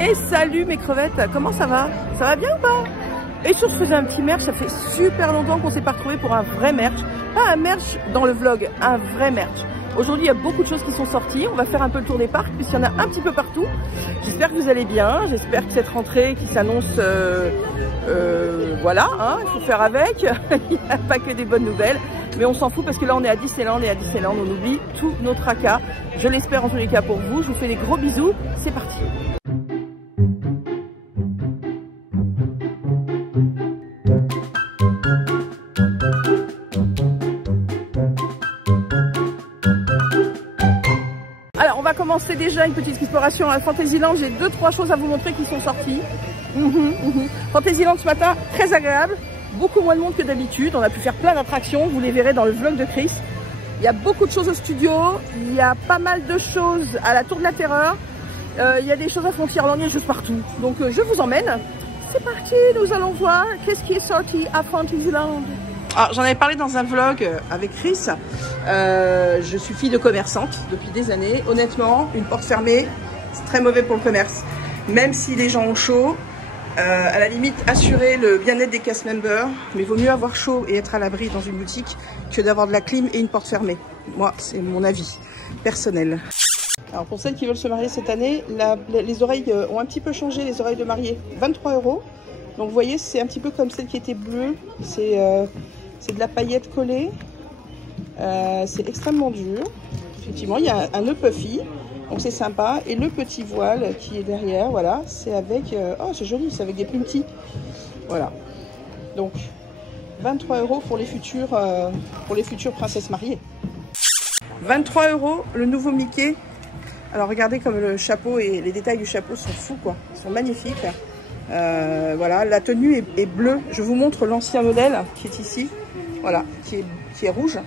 Et salut mes crevettes, comment ça va? Ça va bien ou pas? Et si on se faisait un petit merch, ça fait super longtemps qu'on s'est pas retrouvé pour un vrai merch. Pas un merch dans le vlog, un vrai merch. Aujourd'hui, il y a beaucoup de choses qui sont sorties. On va faire un peu le tour des parcs, puisqu'il y en a un petit peu partout. J'espère que vous allez bien. J'espère que cette rentrée qui s'annonce, voilà, hein, il faut faire avec. Il n'y a pas que des bonnes nouvelles. Mais on s'en fout parce que là, on est à Disneyland et à Disneyland, on oublie tous nos tracas. Je l'espère en tous les cas pour vous. Je vous fais des gros bisous. C'est parti. Alors on va commencer déjà une petite exploration à Fantasyland. J'ai 2-3 choses à vous montrer qui sont sorties. Fantasyland ce matin, très agréable. Beaucoup moins de monde que d'habitude. On a pu faire plein d'attractions. Vous les verrez dans le vlog de Chris. Il y a beaucoup de choses au studio. Il y a pas mal de choses à la Tour de la Terreur. Il y a des choses à Frontierland. Il y a juste partout. Donc je vous emmène. C'est parti, nous allons voir qu'est-ce qui est sorti à Fantasyland. Alors, j'en avais parlé dans un vlog avec Chris. Je suis fille de commerçante depuis des années. Honnêtement, une porte fermée, c'est très mauvais pour le commerce. Même si les gens ont chaud, à la limite, assurer le bien-être des cast members. Mais il vaut mieux avoir chaud et être à l'abri dans une boutique que d'avoir de la clim et une porte fermée. Moi, c'est mon avis personnel. Alors, pour celles qui veulent se marier cette année, les oreilles ont un petit peu changé, les oreilles de mariée. 23 €. Donc, vous voyez, c'est un petit peu comme celle qui était bleue. C'est de la paillette collée. C'est extrêmement dur. Effectivement, il y a un nœud puffy. Donc c'est sympa. Et le petit voile qui est derrière, voilà, c'est avec... oh, c'est joli, c'est avec des plumetis. Voilà. Donc, 23 € pour les futures princesses mariées. 23 € le nouveau Mickey. Alors regardez comme le chapeau et les détails du chapeau sont fous, quoi. Ils sont magnifiques. Voilà, la tenue est bleue. Je vous montre l'ancien modèle qui est ici. Voilà, qui est rouge.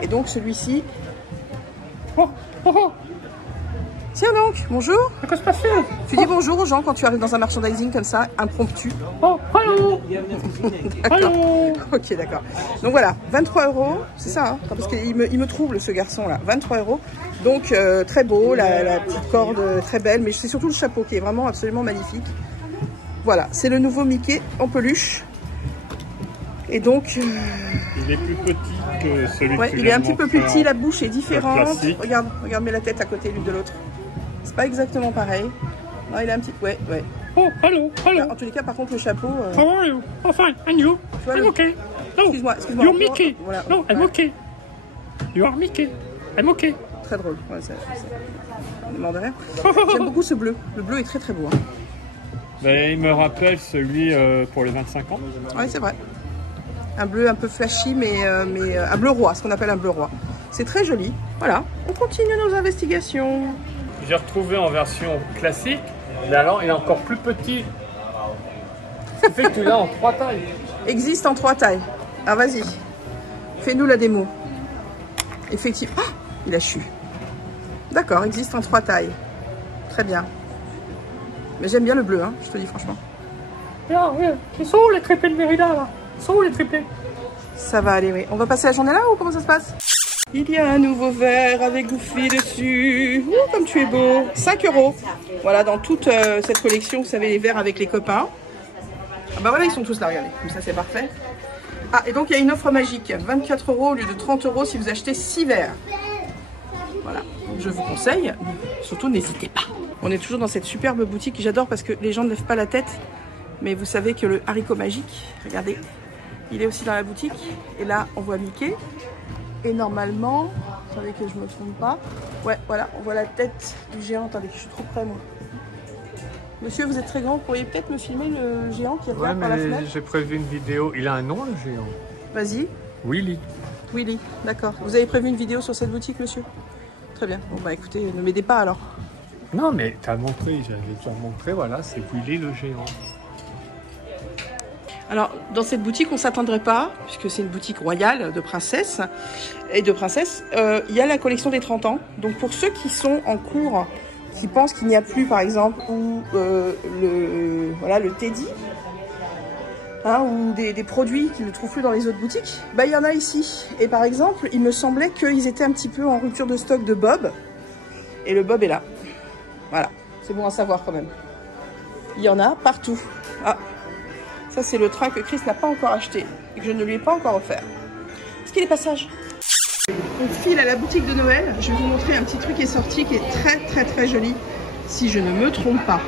Et donc celui-ci... Oh, oh, oh. Tiens donc, bonjour. Que se passe-t-il? Tu dis bonjour aux gens quand tu arrives dans un merchandising comme ça, impromptu. Oh, hello. D'accord. Ok, d'accord. Donc voilà, 23 €, c'est ça, hein, parce qu'il me trouble ce garçon-là. 23 €. Donc très beau, la petite corde très belle, mais c'est surtout le chapeau qui est vraiment absolument magnifique. Voilà, c'est le nouveau Mickey en peluche. Et donc... il est plus petit que celui ouais, il est un petit peu plus petit, la bouche est différente. Regarde, mets la tête à côté l'une de l'autre. C'est pas exactement pareil. Non, il est un petit... Ouais. Oh, hello. En tous les cas, par contre, le chapeau... How are you? Oh, fine. And you? I'm okay. No, excuse-moi. You're Mickey. Voilà. No, I'm okay. You are Mickey. I'm okay. Très drôle. Ouais, on est mort de rire. J'aime beaucoup ce bleu. Le bleu est très très beau. Hein. Ben, il me rappelle celui pour les 25 ans. Oui, c'est vrai. Un bleu un peu flashy, mais un bleu roi, ce qu'on appelle un bleu roi. C'est très joli. Voilà, on continue nos investigations. J'ai retrouvé en version classique. Là, il est encore plus petit. Ce qui fait que tu l'as en 3 tailles. Existe en 3 tailles. Ah, vas-y. Fais-nous la démo. Effectivement. Ah, il a chu. D'accord, existe en 3 tailles. Très bien. Mais j'aime bien le bleu, hein, je te dis franchement. Ah, oui. Ils sont où les triplés de Mérida, là? Ils sont où les triplés? Ça va aller, oui. On va passer la journée là ou comment ça se passe? Il y a un nouveau verre avec Goofy dessus. Ouh, comme tu es beau. 5 €. Voilà, dans toute cette collection, vous savez, les verres avec les copains. Ah bah voilà, ils sont tous là, regardez. Comme ça, c'est parfait. Ah, et donc, il y a une offre magique. 24 € au lieu de 30 € si vous achetez 6 verres. Voilà. Donc, je vous conseille. Surtout, n'hésitez pas. On est toujours dans cette superbe boutique que j'adore parce que les gens ne lèvent pas la tête. Mais vous savez que le haricot magique, regardez, il est aussi dans la boutique. Et là, on voit Mickey. Et normalement, attendez que je ne me trompe pas. Ouais, voilà, on voit la tête du géant. Attendez, je suis trop près, moi. Monsieur, vous êtes très grand. Vous pourriez peut-être me filmer le géant qui regarde par la fenêtre? J'ai prévu une vidéo. Il a un nom, le géant? Vas-y. Willy. Willy, d'accord. Vous avez prévu une vidéo sur cette boutique, monsieur? Très bien. Bon, bah écoutez, ne m'aidez pas alors. Non, mais tu as montré, j'avais déjà montré, voilà, c'est Willy le géant. Alors, dans cette boutique, on ne s'attendrait pas, puisque c'est une boutique royale de princesses et de princesses. Il y a la collection des 30 ans. Donc, pour ceux qui sont en cours, qui pensent qu'il n'y a plus, par exemple, ou le Teddy, hein, ou des produits qu'ils ne trouvent plus dans les autres boutiques, bah, il y en a ici. Et par exemple, il me semblait qu'ils étaient un petit peu en rupture de stock de Bob. Et le Bob est là. Voilà. C'est bon à savoir quand même. Il y en a partout. Ah, ça c'est le train que Chris n'a pas encore acheté et que je ne lui ai pas encore offert. Est-ce qu'il est passage? On file à la boutique de Noël. Je vais vous montrer un petit truc qui est sorti qui est très joli, si je ne me trompe pas.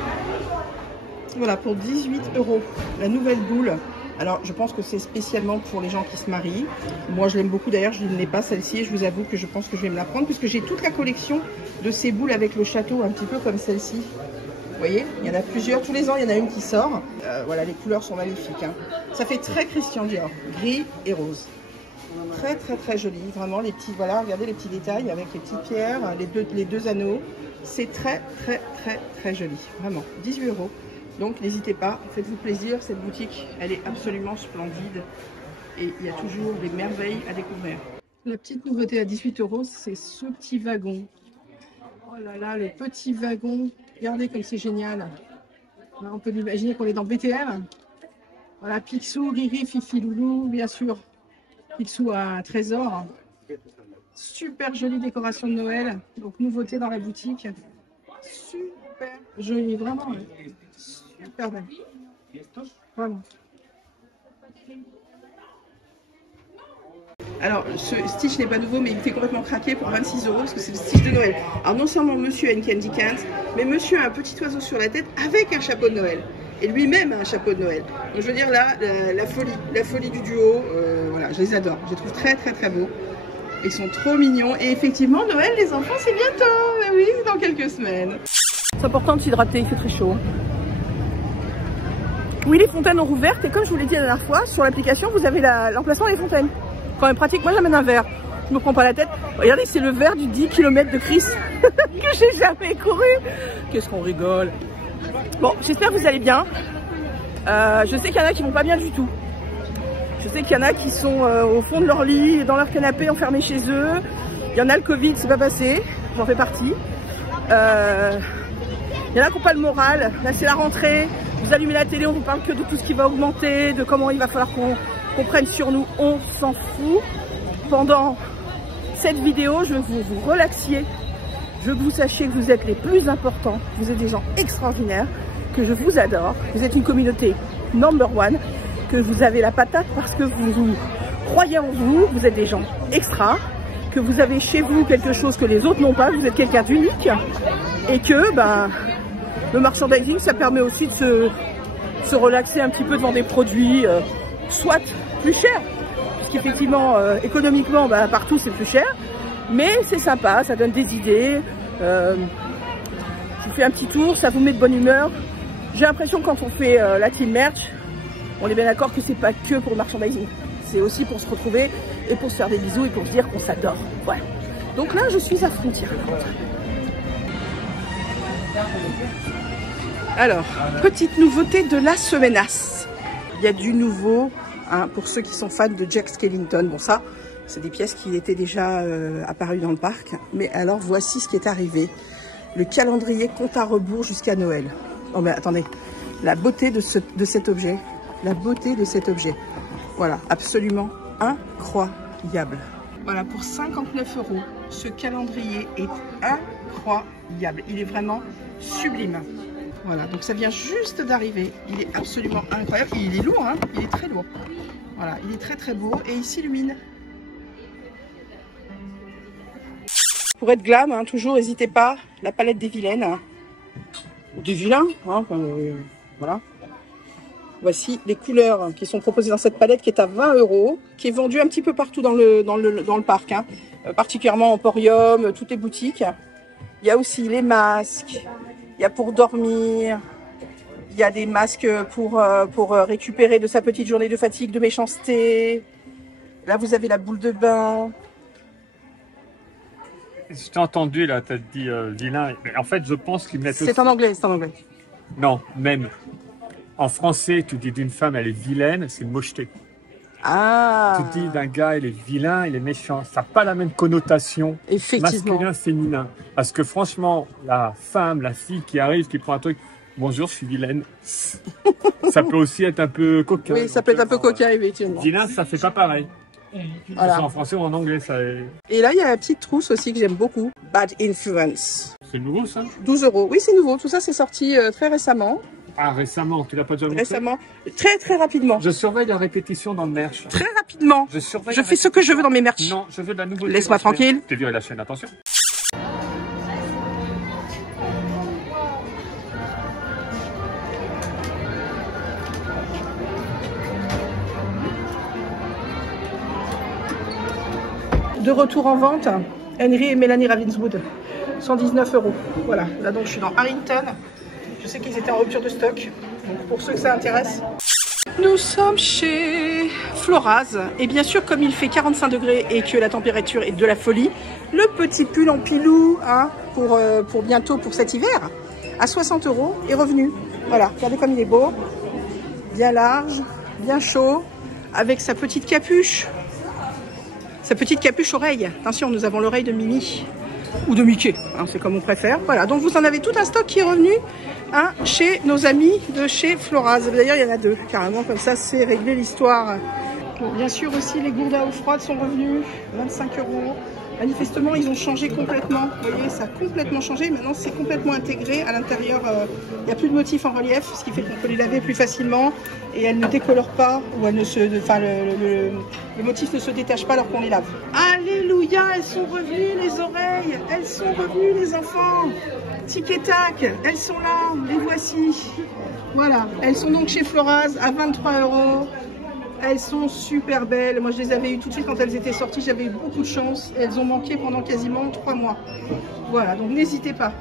Voilà, pour 18 €, la nouvelle boule. Alors, je pense que c'est spécialement pour les gens qui se marient. Moi, je l'aime beaucoup. D'ailleurs, je ne l'ai pas celle-ci. Je vous avoue que je pense que je vais me la prendre puisque j'ai toute la collection de ces boules avec le château, un petit peu comme celle-ci. Vous voyez, il y en a plusieurs. Tous les ans, il y en a une qui sort. Voilà, les couleurs sont magnifiques. Hein. Ça fait très Christian Dior, gris et rose. Très joli. Vraiment, les petits, voilà, regardez les petits détails avec les petites pierres, les deux anneaux. C'est très joli. Vraiment, 18 €. Donc n'hésitez pas, faites-vous plaisir, cette boutique, elle est absolument splendide et il y a toujours des merveilles à découvrir. La petite nouveauté à 18 €, c'est ce petit wagon. Oh là là, le petit wagon, regardez comme c'est génial. Là, on peut imaginer qu'on est dans BTR. Voilà, Picsou, Riri, Fifi, Loulou, bien sûr. Picsou à trésor. Super jolie décoration de Noël, donc nouveauté dans la boutique. Super joli, vraiment. Super belle. Vraiment. Alors, ce Stitch n'est pas nouveau, mais il fait complètement craquer pour 26 € parce que c'est le Stitch de Noël. Alors, non seulement monsieur a une candy can, mais monsieur a un petit oiseau sur la tête avec un chapeau de Noël. Et lui-même a un chapeau de Noël. Donc, je veux dire, là, la folie du duo, voilà, je les adore. Je les trouve très beaux. Ils sont trop mignons. Et effectivement, Noël, les enfants, c'est bientôt. Mais oui, c'est dans quelques semaines. C'est important de s'hydrater, il fait très chaud. Oui, les fontaines ont rouvert et comme je vous l'ai dit la dernière fois, sur l'application, vous avez l'emplacement des fontaines. Quand même pratique, moi j'amène un verre. Je me prends pas la tête. Regardez, c'est le verre du 10 km de Chris que j'ai jamais couru. Qu'est-ce qu'on rigole. Bon, j'espère que vous allez bien. Je sais qu'il y en a qui vont pas bien du tout. Je sais qu'il y en a qui sont au fond de leur lit, dans leur canapé, enfermés chez eux. Il y en a le Covid, c'est pas passé. J'en fais partie. Il y en a qui n'ont pas le moral. Là, c'est la rentrée. Vous allumez la télé, on vous parle que de tout ce qui va augmenter, de comment il va falloir qu'on prenne sur nous. On s'en fout. Pendant cette vidéo, je veux que vous relaxiez. Je veux que vous sachiez que vous êtes les plus importants. Vous êtes des gens extraordinaires, que je vous adore. Vous êtes une communauté #1, que vous avez la patate parce que vous croyez en vous. Vous êtes des gens extra, que vous avez chez vous quelque chose que les autres n'ont pas. Vous êtes quelqu'un d'unique et que, ben, le merchandising, ça permet aussi de se relaxer un petit peu devant des produits, soit plus chers, puisqu'effectivement, économiquement, bah, partout c'est plus cher, mais c'est sympa, ça donne des idées, je vous fais un petit tour, ça vous met de bonne humeur. J'ai l'impression que quand on fait la team merch, on est bien d'accord que c'est pas que pour le merchandising, c'est aussi pour se retrouver et pour se faire des bisous et pour se dire qu'on s'adore. Ouais. Donc là, je suis à Frontières. Alors, petite nouveauté de la semainasse. Il y a du nouveau, hein, pour ceux qui sont fans de Jack Skellington. Bon, ça, c'est des pièces qui étaient déjà apparues dans le parc. Mais alors, voici ce qui est arrivé. Le calendrier compte à rebours jusqu'à Noël. Oh, mais attendez, la beauté de cet objet. La beauté de cet objet. Voilà, absolument incroyable. Voilà, pour 59 €, ce calendrier est incroyable. Il est vraiment sublime. Voilà, donc ça vient juste d'arriver. Il est absolument incroyable. Il est lourd, hein, il est très lourd. Voilà, il est très beau et il s'illumine. Pour être glam, hein, toujours, n'hésitez pas, la palette des vilaines. Hein. Des vilains, hein, voilà. Voici les couleurs qui sont proposées dans cette palette qui est à 20 €, qui est vendue un petit peu partout dans le parc, hein, particulièrement en Emporium, toutes les boutiques. Il y a aussi les masques, il y a pour dormir, il y a des masques pour récupérer de sa petite journée de fatigue, de méchanceté. Là, vous avez la boule de bain. Je t'ai entendu là, tu as dit vilain. Mais en fait, je pense qu'ils mettent. C'est en anglais, c'est en anglais. Non, même. En français, tu dis d'une femme, elle est vilaine, c'est mocheté. Ah. Tu dis d'un gars, il est vilain, il est méchant. Ça n'a pas la même connotation masculin, féminin. Parce que franchement, la femme, la fille qui arrive, qui prend un truc, bonjour, je suis vilaine. Ça peut aussi être un peu coquin. Oui, ça peut être un peu coquin, effectivement. Vilain, ça fait pas pareil. Voilà. En français ou en anglais, ça est... Et là, il y a la petite trousse aussi que j'aime beaucoup. Bad Influence. C'est nouveau ça? 12 €. Oui, c'est nouveau. Tout ça, c'est sorti très récemment. Ah, récemment, tu l'as pas déjà montré? Récemment. Très rapidement. Je surveille la répétition dans le merch. Très rapidement. Je fais ce que je veux dans mes merch. Non, je veux de la nouveauté. Laisse-moi tranquille. T'es viré la chaîne, attention. De retour en vente, Henry et Mélanie Ravenswood. 119 €. Voilà, là donc je suis dans Harrington. Je sais qu'ils étaient en rupture de stock. Donc pour ceux que ça intéresse. Nous sommes chez Floraz. Et bien sûr, comme il fait 45 degrés et que la température est de la folie, le petit pull en pilou hein, pour bientôt, pour cet hiver, à 60 € est revenu. Voilà, regardez comme il est beau. Bien large, bien chaud, avec sa petite capuche. Sa petite capuche oreille. Attention, nous avons l'oreille de Mimi. Ou de Mickey, hein, c'est comme on préfère. Voilà, donc vous en avez tout un stock qui est revenu hein, chez nos amis de chez Floraz. D'ailleurs, il y en a 2, carrément, comme ça, c'est réglé l'histoire. Bon, bien sûr aussi, les gourdes à eau froide sont revenus, 25 €. Manifestement, ils ont changé complètement. Vous voyez, ça a complètement changé. Maintenant, c'est complètement intégré. À l'intérieur, il n'y a plus de motifs en relief, ce qui fait qu'on peut les laver plus facilement. Et elles ne décolorent pas, ou elles ne se, enfin, le motif ne se détache pas alors qu'on les lave. Alléluia, elles sont revenues, les oreilles. Elles sont revenues, les enfants. Tic et tac, elles sont là, les voici. Voilà, elles sont donc chez Floraz à 23 €. Elles sont super belles. Moi, je les avais eues tout de suite quand elles étaient sorties. J'avais eu beaucoup de chance. Et elles ont manqué pendant quasiment 3 mois. Voilà, donc n'hésitez pas.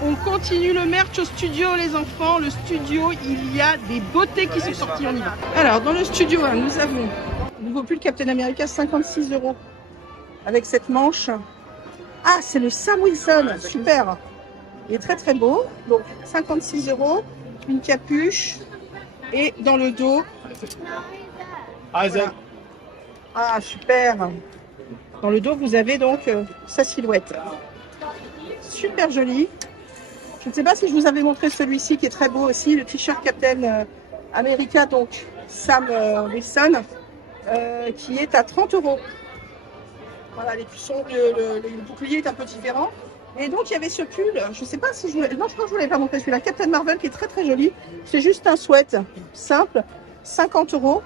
On continue le merch au studio, les enfants. Le studio, il y a des beautés qui sont sorties. On y va. Alors, dans le studio, nous avons le nouveau pull Captain America, 56 €. Avec cette manche. Ah, c'est le Sam Wilson. Super. Il est très beau. Donc, 56 €. Une capuche. Et dans le dos... Voilà. Ah, super. Dans le dos, vous avez donc sa silhouette. Super joli. Je ne sais pas si je vous avais montré celui-ci qui est très beau aussi, le t-shirt Captain America, donc Sam Wilson, qui est à 30 €. Voilà, les cuissons, le bouclier est un peu différent. Et donc, il y avait ce pull, je ne sais pas si je vous l'ai... Non, je crois que je ne vous l'avais pas montré celui-là, Captain Marvel, qui est très joli. C'est juste un sweat simple, 50 €.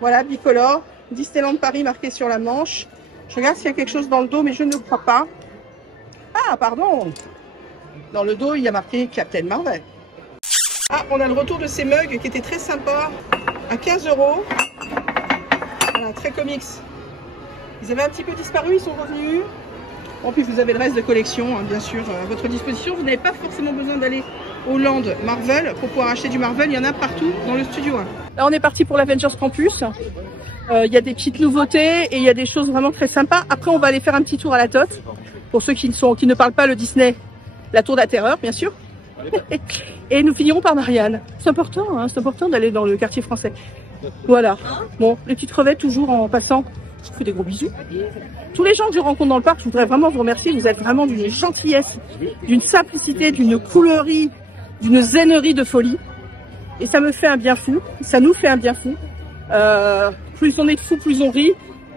Voilà, bicolore, Disneyland Paris marqué sur la manche. Je regarde s'il y a quelque chose dans le dos, mais je ne crois pas. Ah, pardon. Dans le dos, il y a marqué Captain Marvel. Ah, on a le retour de ces mugs qui étaient très sympas, à 15 €. Voilà, très comics. Ils avaient un petit peu disparu, ils sont revenus. En plus, vous avez le reste de collection, hein, bien sûr, à votre disposition. Vous n'avez pas forcément besoin d'aller au Land Marvel pour pouvoir acheter du Marvel. Il y en a partout dans le studio. Hein. Là, on est parti pour l'Avengers Campus. Il y a des petites nouveautés et il y a des choses vraiment très sympas. Après, on va aller faire un petit tour à la Tote. Pour ceux qui ne parlent pas le Disney, la Tour de la Terreur, bien sûr. Et nous finirons par Marianne. C'est important, hein, c'est important d'aller dans le quartier français. Voilà. Bon, les petites crevettes toujours en passant. Je vous fais des gros bisous. Tous les gens que je rencontre dans le parc, je voudrais vraiment vous remercier. Vous êtes vraiment d'une gentillesse, d'une simplicité, d'une couleurie, d'une zennerie de folie. Et ça me fait un bien fou. Ça nous fait un bien fou. Plus on est fou, plus on rit.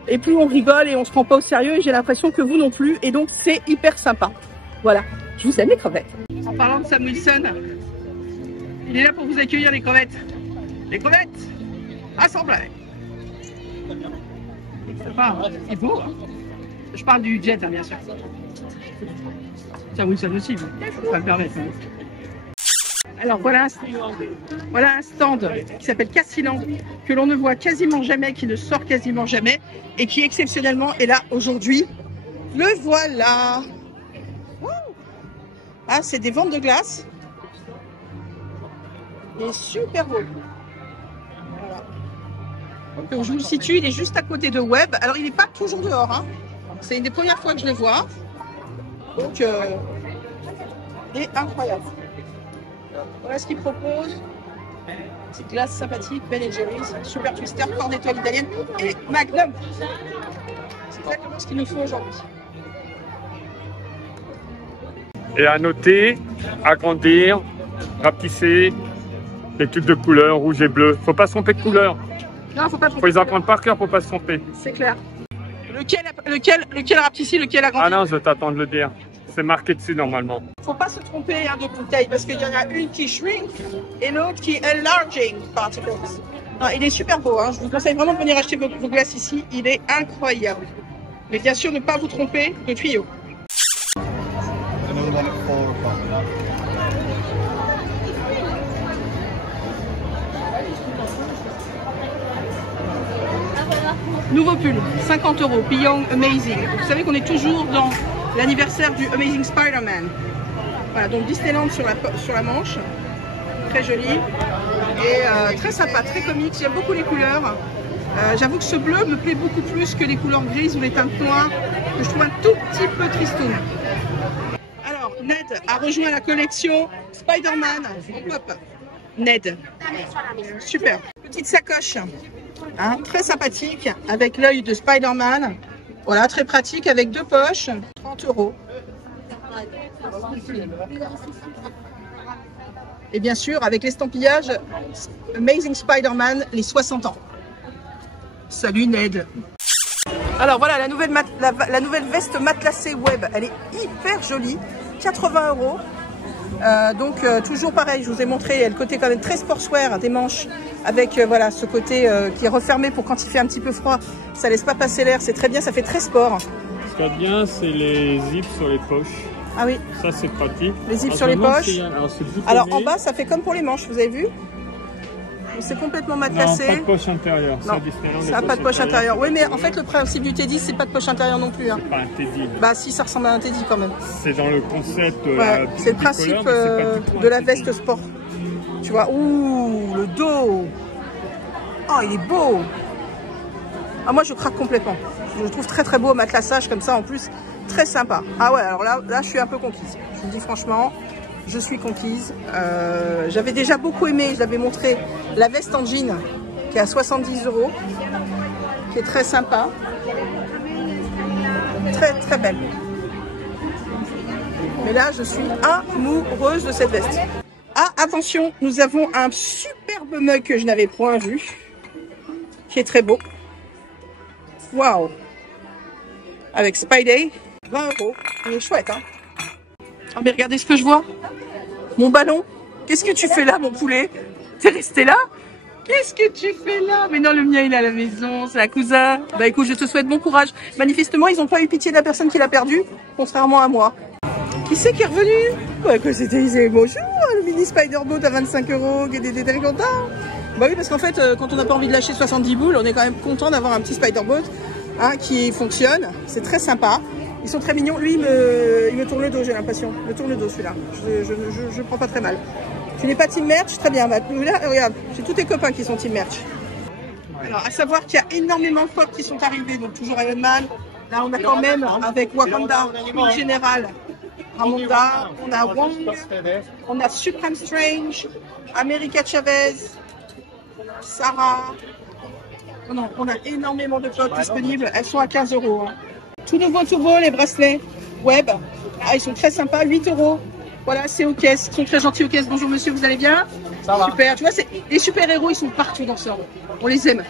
Et plus on rigole et on se prend pas au sérieux. Et j'ai l'impression que vous non plus. Et donc, c'est hyper sympa. Voilà. Je vous aime les crevettes. En parlant de Sam Wilson, il est là pour vous accueillir les crevettes. Les crevettes, assemblées. C'est beau. Je parle du jet, hein, bien sûr. Sam Wilson aussi, ça va me permettre. Alors voilà un stand qui s'appelle Cassiland, que l'on ne voit quasiment jamais, qui ne sort quasiment jamais et qui exceptionnellement est là aujourd'hui. Le voilà. Ah, c'est des ventes de glace. Il est super beau. Voilà. Donc, je vous le situe, il est juste à côté de Web. Alors il n'est pas toujours dehors, hein. C'est une des premières fois que je le vois. Donc il est incroyable. Voilà ce qu'il propose. Petite glace sympathique, Ben & Jerry's, Super Twister, corne étoile italienne et Magnum. C'est exactement ce qu'il nous faut aujourd'hui. Et à noter, agrandir, rapetisser les tubes de couleur rouge et bleu. Faut pas se tromper de couleur. Non, faut pas. Faut les apprendre par cœur pour pas se tromper. C'est clair. Lequel rapetisser, lequel agrandir? Ah non, je t'attends de le dire. C'est marqué dessus normalement. Faut pas se tromper hein, de bouteille parce qu'il y en a une qui shrink et l'autre qui enlarging particles. Non, il est super beau, hein. Je vous conseille vraiment de venir acheter vos glaces ici, il est incroyable. Mais bien sûr, ne pas vous tromper de tuyau. Nouveau pull, 50 €, Beyond Amazing. Vous savez qu'on est toujours dans l'anniversaire du Amazing Spider-Man. Voilà, donc Disneyland sur la manche, très joli et très sympa, très comique. J'aime beaucoup les couleurs. J'avoue que ce bleu me plaît beaucoup plus que les couleurs grises ou les teintes noires, que je trouve un tout petit peu tristoun. Alors, Ned a rejoint la collection Spider-Man en pop. Ned, super. Petite sacoche, hein, très sympathique, avec l'œil de Spider-Man. Voilà, très pratique, avec 2 poches, 30 €. Et bien sûr, avec l'estampillage Amazing Spider-Man, les 60 ans. Salut Ned. Alors voilà, la nouvelle veste matelassée web, elle est hyper jolie, 80 €. Donc toujours pareil, je vous ai montré, il y a le côté quand même très sportswear, des manches avec voilà ce côté qui est refermé pour quand il fait un petit peu froid, ça laisse pas passer l'air, c'est très bien, ça fait très sport. Ce qui est bien, c'est les zips sur les poches. Ah oui. Ça c'est pratique. Les zips sur les poches. Alors en bas, ça fait comme pour les manches, vous avez vu? C'est complètement matelassé. Non, pas de poche intérieure. Non, ça n'a pas de poche intérieure. Oui, mais en fait, le principe du Teddy, c'est pas de poche intérieure non plus. Hein. C'est pas un Teddy. Bah si, ça ressemble à un Teddy quand même. C'est dans le concept. Ouais, c'est le principe de la veste sport. Tu vois, ouh, le dos. Oh, il est beau. Ah, moi, je craque complètement. Je le trouve très très beau au matelassage comme ça, en plus, très sympa. Ah ouais, alors là, je suis un peu conquise. Je vous dis franchement. Je suis conquise. J'avais déjà beaucoup aimé, je l'avais montré, la veste en jean qui est à 70 €, qui est très sympa. Très très belle. Mais là, je suis amoureuse de cette veste. Ah, attention, nous avons un superbe mug que je n'avais point vu, qui est très beau. Waouh! Avec Spidey, 20 €. Il est chouette, hein? Oh, mais regardez ce que je vois. Mon ballon. Qu'est-ce que tu fais là, mon poulet? T'es resté là? Qu'est-ce que tu fais là? Mais non, le mien, il est à la maison. C'est un cousin. Bah écoute, je te souhaite bon courage. Manifestement, ils n'ont pas eu pitié de la personne qui l'a perdu, contrairement à moi. Qui c'est qui est revenu? Ouais, que c'était Isée. Bonjour, le mini Spider-Boat à 25 €. Qui était très content. Bah oui, parce qu'en fait, quand on n'a pas envie de lâcher 70 boules, on est quand même content d'avoir un petit Spider-Boat hein, qui fonctionne. C'est très sympa. Ils sont très mignons. Lui, il me tourne le dos, j'ai l'impression. Il me tourne le dos, celui-là. Je prends pas très mal. Tu n'es pas team merch? Très bien. Bah, là, regarde, j'ai tous tes copains qui sont team merch. Alors, à savoir qu'il y a énormément de potes qui sont arrivés. Donc, toujours Iron Man. Là, on a quand même, avec Wakanda, en général, Ramonda, on a Wong, on a Supreme Strange, America Chavez, Sarah. Non, on a énormément de potes disponibles. Elles sont à 15 €. Hein. Tout nouveau, les bracelets web. Ah, ils sont très sympas, 8 €. Voilà, c'est aux caisses. Ils sont très gentils aux caisses. Bonjour monsieur, vous allez bien? Ça va. Super. Tu vois, les super-héros, ils sont partout dans ce monde. On les aime.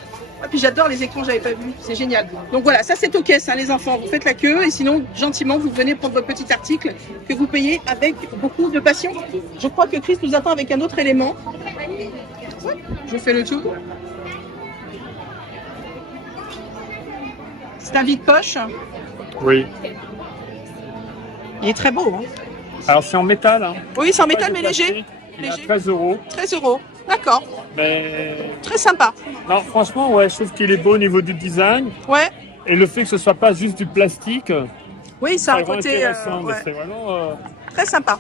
Et puis j'adore les écrans, j'avais pas vu. C'est génial. Donc voilà, ça c'est aux caisses, hein, les enfants. Vous faites la queue et sinon, gentiment, vous venez prendre votre petit article que vous payez avec beaucoup de passion. Je crois que Chris nous attend avec un autre élément. Je fais le tour. C'est un vide-poche. Oui. Il est très beau. Hein. Alors c'est en métal. Hein. Oui, c'est en métal mais léger. Il est à 13 €. 13 €. D'accord. Mais... Très sympa. Non, franchement, ouais, je trouve qu'il est beau au niveau du design. Ouais. Et le fait que ce soit pas juste du plastique. Oui, c'est un côté. Ouais. C'est vraiment. Très sympa.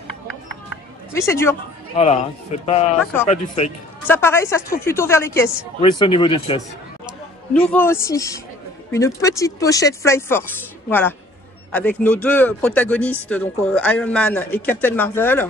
Oui, c'est dur. Voilà, c'est pas du fake. Ça, pareil, ça se trouve plutôt vers les caisses. Oui, c'est au niveau des pièces. Nouveau aussi. Une petite pochette Fly Force, voilà, avec nos deux protagonistes, donc Iron Man et Captain Marvel.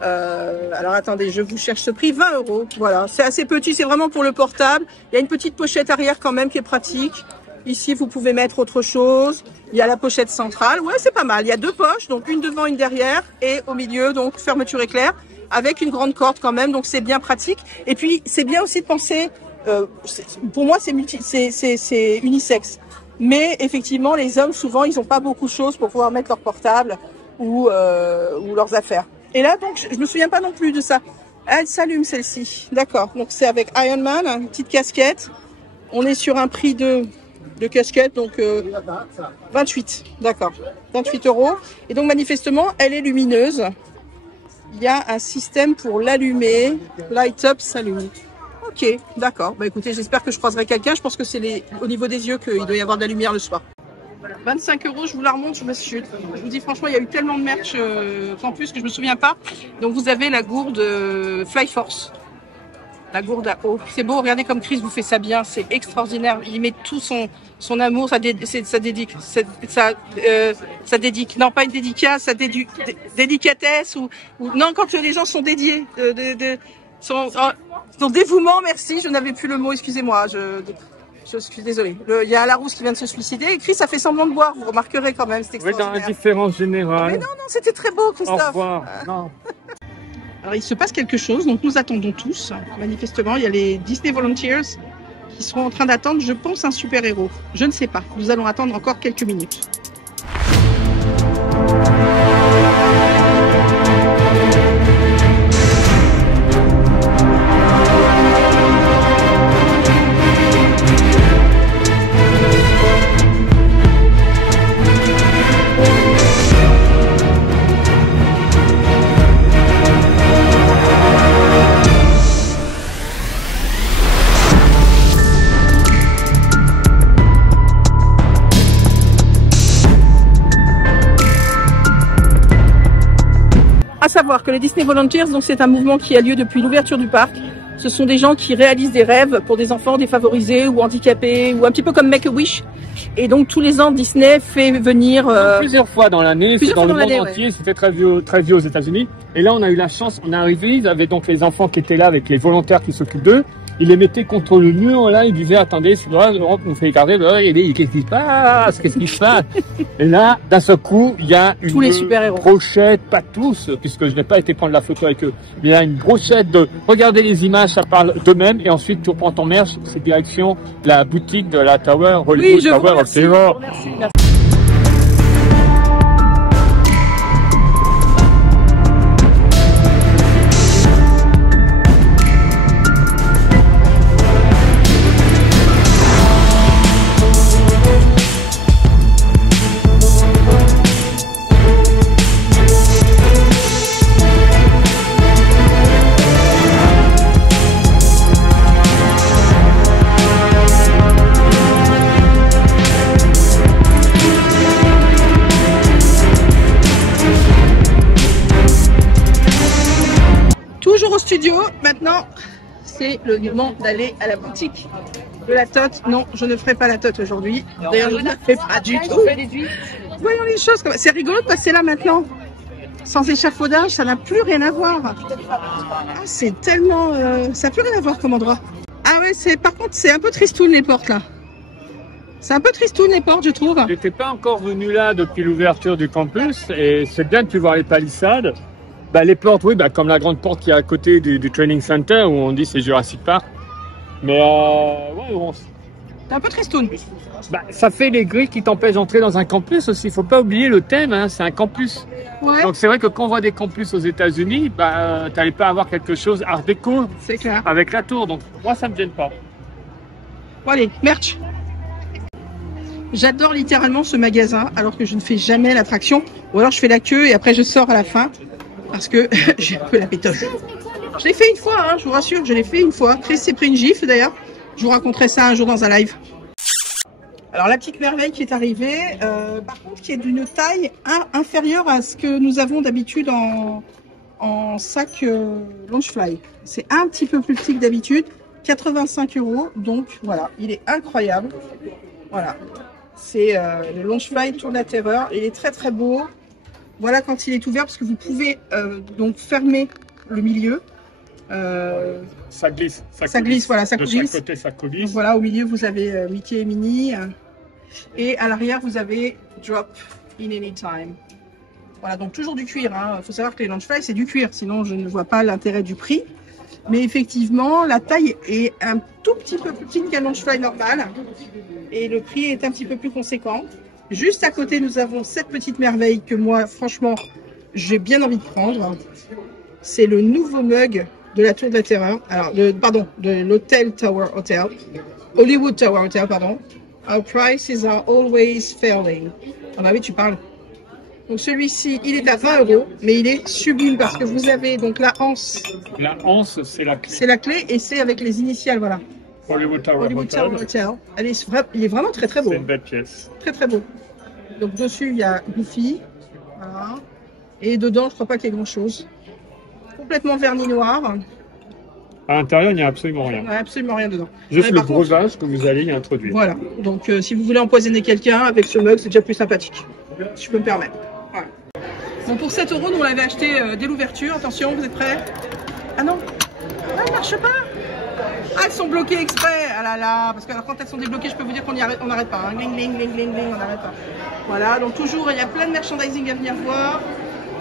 Alors attendez, je vous cherche ce prix, 20 €. Voilà, c'est assez petit, c'est vraiment pour le portable. Il y a une petite pochette arrière quand même qui est pratique. Ici, vous pouvez mettre autre chose. Il y a la pochette centrale, ouais, c'est pas mal. Il y a 2 poches, donc une devant, une derrière, et au milieu, donc fermeture éclair, avec une grande corde quand même, donc c'est bien pratique. Et puis, c'est bien aussi de penser. Pour moi, c'est unisexe. Mais effectivement, les hommes, souvent, ils n'ont pas beaucoup de choses pour pouvoir mettre leur portable. ou leurs affaires. Et là, donc, je me souviens pas non plus de ça. Elle s'allume celle-ci. D'accord. Donc c'est avec Iron Man, une petite casquette. On est sur un prix de casquette, donc 28. D'accord. 28 €. Et donc manifestement, elle est lumineuse. Il y a un système pour l'allumer. Light up, s'allume. Ok, d'accord. Bah écoutez, j'espère que je croiserai quelqu'un. Je pense que c'est au niveau des yeux qu'il doit y avoir de la lumière le soir. 25 €, je vous la remonte, je vous dis franchement, il y a eu tellement de merch campus que je me souviens pas. Donc vous avez la gourde Fly Force. La gourde à eau. C'est beau, regardez comme Chris vous fait ça bien, c'est extraordinaire. Il met tout son amour, ça dédique, non pas une dédicace, ça dédicatesse ou non, quand les gens sont dédiés, son dévouement, merci, je n'avais plus le mot, excusez-moi, je suis désolée. Il y a Larousse qui vient de se suicider et Chris a fait semblant de boire, vous remarquerez quand même, c'est extraordinaire. Oui, dans l'indifférence générale. Mais non, c'était très beau, Christophe. Au revoir. Non. Alors il se passe quelque chose, donc nous attendons tous. Manifestement, il y a les Disney Volunteers qui seront en train d'attendre, je pense, un super-héros. Je ne sais pas, nous allons attendre encore quelques minutes. À savoir que les Disney Volunteers, donc c'est un mouvement qui a lieu depuis l'ouverture du parc. Ce sont des gens qui réalisent des rêves pour des enfants défavorisés ou handicapés, ou un petit peu comme Make-A-Wish. Et donc tous les ans, Disney fait venir plusieurs fois dans l'année, dans le monde entier. C'était très vieux aux États-Unis. Et là, on a eu la chance, on est arrivé, ils avaient donc les enfants qui étaient là avec les volontaires qui s'occupent d'eux. Ils les mettaient contre le mur, là, ils disaient, attendez, c'est vrai, l'Europe nous fait écarter, qu'est-ce qui se passe? Qu'est-ce qui se passe? Et là, d'un seul coup, il y a une brochette, pas tous, puisque je n'ai pas été prendre la photo avec eux, mais il y a une brochette de, regardez les images, ça parle d'eux-mêmes, et ensuite, tu reprends ton merch, c'est direction la boutique de la Tower, Hollywood Tower of Terror. Au studio, maintenant c'est le moment d'aller à la boutique de la Tote. Non, je ne ferai pas la Tote aujourd'hui. D'ailleurs, je ne la fais pas du tout. Voyons les choses. C'est rigolo de passer là maintenant. Sans échafaudage, ça n'a plus rien à voir. Ah, c'est tellement... ça n'a plus rien à voir comme endroit. Ah ouais, par contre, c'est un peu tristoun les portes là. C'est un peu tristoun les portes, je trouve. Je n'étais pas encore venu là depuis l'ouverture du campus et c'est bien de pu voir les palissades. Bah, les portes, oui, bah, comme la grande porte qui est à côté du Training Center où on dit c'est Jurassic Park. Mais ouais, bon, c'est un peu tristoun. Bah, ça fait les grilles qui t'empêchent d'entrer dans un campus aussi. Il ne faut pas oublier le thème, hein, c'est un campus. Ouais. Donc c'est vrai que quand on voit des campus aux États-Unis, bah, tu n'allais pas avoir quelque chose art déco. C'est clair. Avec la tour. Donc moi, ça ne me gêne pas. Bon, allez, merch. J'adore littéralement ce magasin alors que je ne fais jamais l'attraction. Ou alors je fais la queue et après je sors à la fin. Parce que j'ai un peu la pétoche. Je l'ai fait une fois, hein, je vous rassure, je l'ai fait une fois. Chris s'est pris une gifle d'ailleurs. Je vous raconterai ça un jour dans un live. Alors la petite merveille qui est arrivée, par contre qui est d'une taille inférieure à ce que nous avons d'habitude en sac Launchfly. C'est un petit peu plus petit que d'habitude, 85 €. Donc voilà, il est incroyable. Voilà, c'est le Launchfly Tour de la Terreur. Il est très très beau. Voilà quand il est ouvert parce que vous pouvez donc fermer le milieu. Ça glisse. Ça glisse, voilà, ça glisse. De chaque côté, ça coulisse. Donc voilà, au milieu vous avez Mickey et Minnie. Et à l'arrière vous avez Drop in Anytime. Voilà, donc toujours du cuir. Il faut savoir que les Launchfly c'est du cuir, sinon je ne vois pas l'intérêt du prix. Mais effectivement, la taille est un tout petit peu plus petite qu'un Launchfly normal. Et le prix est un petit peu plus conséquent. Juste à côté, nous avons cette petite merveille que moi, franchement, j'ai bien envie de prendre. C'est le nouveau mug de la Tour de la Terreur. Alors, de l'Hotel Tower Hotel. Hollywood Tower Hotel, pardon. Our prices are always failing. Ah bah oui, tu parles. Donc celui-ci, il est à 20 €, mais il est sublime parce que vous avez donc la anse. La anse, c'est la clé. C'est la clé et c'est avec les initiales, voilà. Hollywood Tower Hotel. Il est vraiment très très beau. C'est une belle pièce. Très très beau. Donc dessus, il y a Goofy. Voilà. Et dedans, je crois pas qu'il y ait grand chose. Complètement vernis noir. À l'intérieur, il n'y a absolument rien. Il n'y a absolument rien dedans. Juste le breuvage que vous allez y introduire. Voilà. Donc si vous voulez empoisonner quelqu'un avec ce mug, c'est déjà plus sympathique. Si je peux me permettre. Voilà. Bon, pour 7 €, nous on l'avait acheté dès l'ouverture. Attention, vous êtes prêts? Ah non. Ah, il marche pas. Ah, elles sont bloquées exprès. Ah là là. Parce que alors, quand elles sont débloquées, je peux vous dire qu'on n'arrête pas. Hein. Gling, gling, gling, gling, gling, on n'arrête pas. Voilà. Donc toujours, il y a plein de merchandising à venir voir.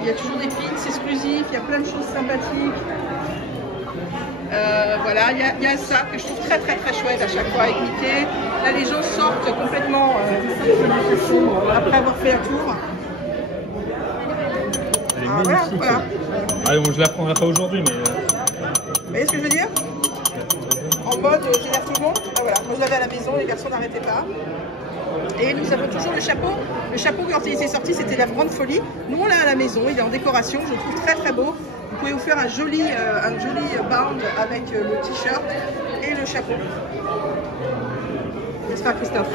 Il y a toujours des pins exclusifs. Il y a plein de choses sympathiques. Voilà, il y a ça que je trouve très très très chouette à chaque fois avec Mickey. Là, les gens sortent complètement après avoir fait un tour. Elle est magnifique. Voilà. Ah, bon, je la prendrai pas aujourd'hui, mais... Vous voyez ce que je veux dire? En mode génère tout le monde. Ah, voilà. Moi je l'avais à la maison, les garçons n'arrêtaient pas. Et nous avons toujours le chapeau. Le chapeau, quand il était sorti, c'était la grande folie. Nous, on l'a à la maison, il est en décoration, je le trouve très très beau. Vous pouvez vous faire un joli band avec le t-shirt et le chapeau. N'est-ce pas, Christophe?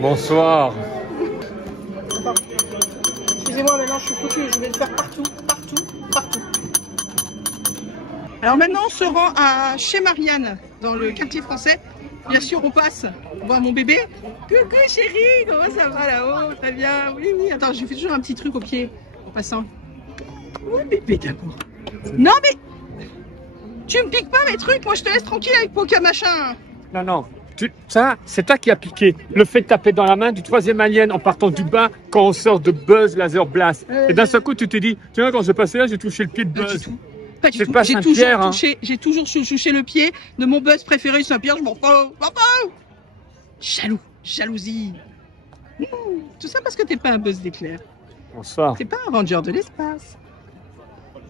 Bonsoir. Bon. Excusez-moi, maintenant je suis foutue, je vais le faire partout, partout, partout. Alors maintenant, on se rend à chez Marianne, dans le quartier français. Bien sûr, on passe voir mon bébé. Coucou chérie, comment ça va là-haut? Très bien, oui, oui. Attends, je fais toujours un petit truc au pied en passant. Oui, bébé d'amour. Non, mais tu me piques pas mes trucs, moi je te laisse tranquille avec Poca machin. Non, non. Ça, c'est toi qui as piqué. Le fait de taper dans la main du troisième alien en partant du bas quand on sort de Buzz Laser Blast. Et d'un seul coup, tu te dis, tiens, quand je passais là, j'ai touché le pied de Buzz. Pas du tout. J'ai toujours touché le pied de mon Buzz préféré, Saint-Pierre, je m'en fous. Jaloux, jalousie. Tout ça parce que t'es pas un Buzz d'éclair. Bonsoir. T'es pas un ranger de l'espace.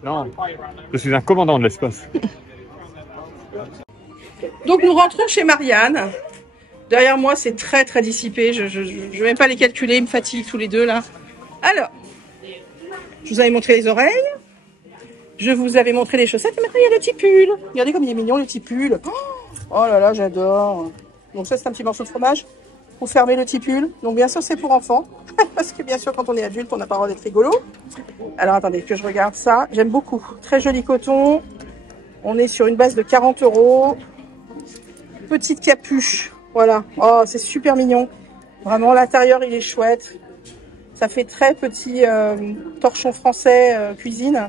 Non, je suis un commandant de l'espace. Donc nous rentrons chez Marianne. Derrière moi, c'est très très dissipé. Je ne vais même pas les calculer, ils me fatiguent tous les deux là. Alors, je vous avais montré les oreilles. Je vous avais montré les chaussettes. Et maintenant, il y a le petit pull. Regardez comme il est mignon, le petit pull. Oh là là, j'adore. Donc ça, c'est un petit morceau de fromage pour fermer le petit pull. Donc bien sûr, c'est pour enfants. Parce que bien sûr, quand on est adulte, on n'a pas le droit d'être rigolo. Alors attendez, que je regarde ça. J'aime beaucoup. Très joli coton. On est sur une base de 40 €. Petite capuche. Voilà. Oh, c'est super mignon. Vraiment, l'intérieur, il est chouette. Ça fait très petit torchon français cuisine.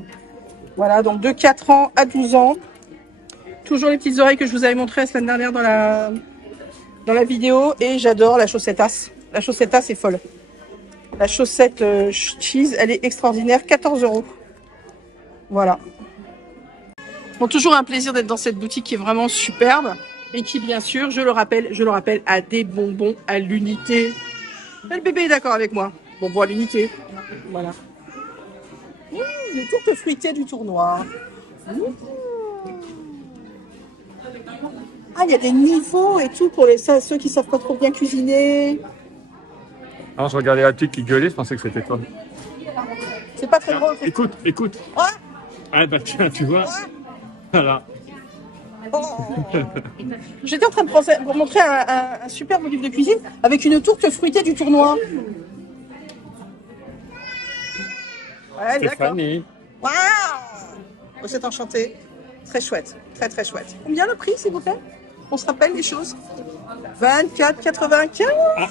Voilà, donc de 4 ans à 12 ans. Toujours les petites oreilles que je vous avais montrées la semaine dernière dans la vidéo. Et j'adore la chaussette as. La chaussette as est folle. La chaussette cheese, elle est extraordinaire. 14 €. Voilà. Bon, toujours un plaisir d'être dans cette boutique qui est vraiment superbe. Et qui, bien sûr, je le rappelle, a des bonbons à l'unité. Le bébé est d'accord avec moi. Bonbons à l'unité. Voilà. Les tourtes fruitées du tournoi. Ah, il y a des niveaux et tout pour ceux qui savent pas trop bien cuisiner. Non, je regardais la petite qui gueulait, je pensais que c'était toi. C'est pas très drôle. Écoute. Ouais. Ah bah tiens, tu vois. Ouais. Voilà. Oh. J'étais en train de vous montrer un superbe livre de cuisine avec une tourte fruitée du tournoi. Ouais, Stéphanie. Waouh! Vous êtes enchanté. Très chouette. Très très chouette. Combien le prix, s'il vous plaît? On se rappelle les choses. 24,95.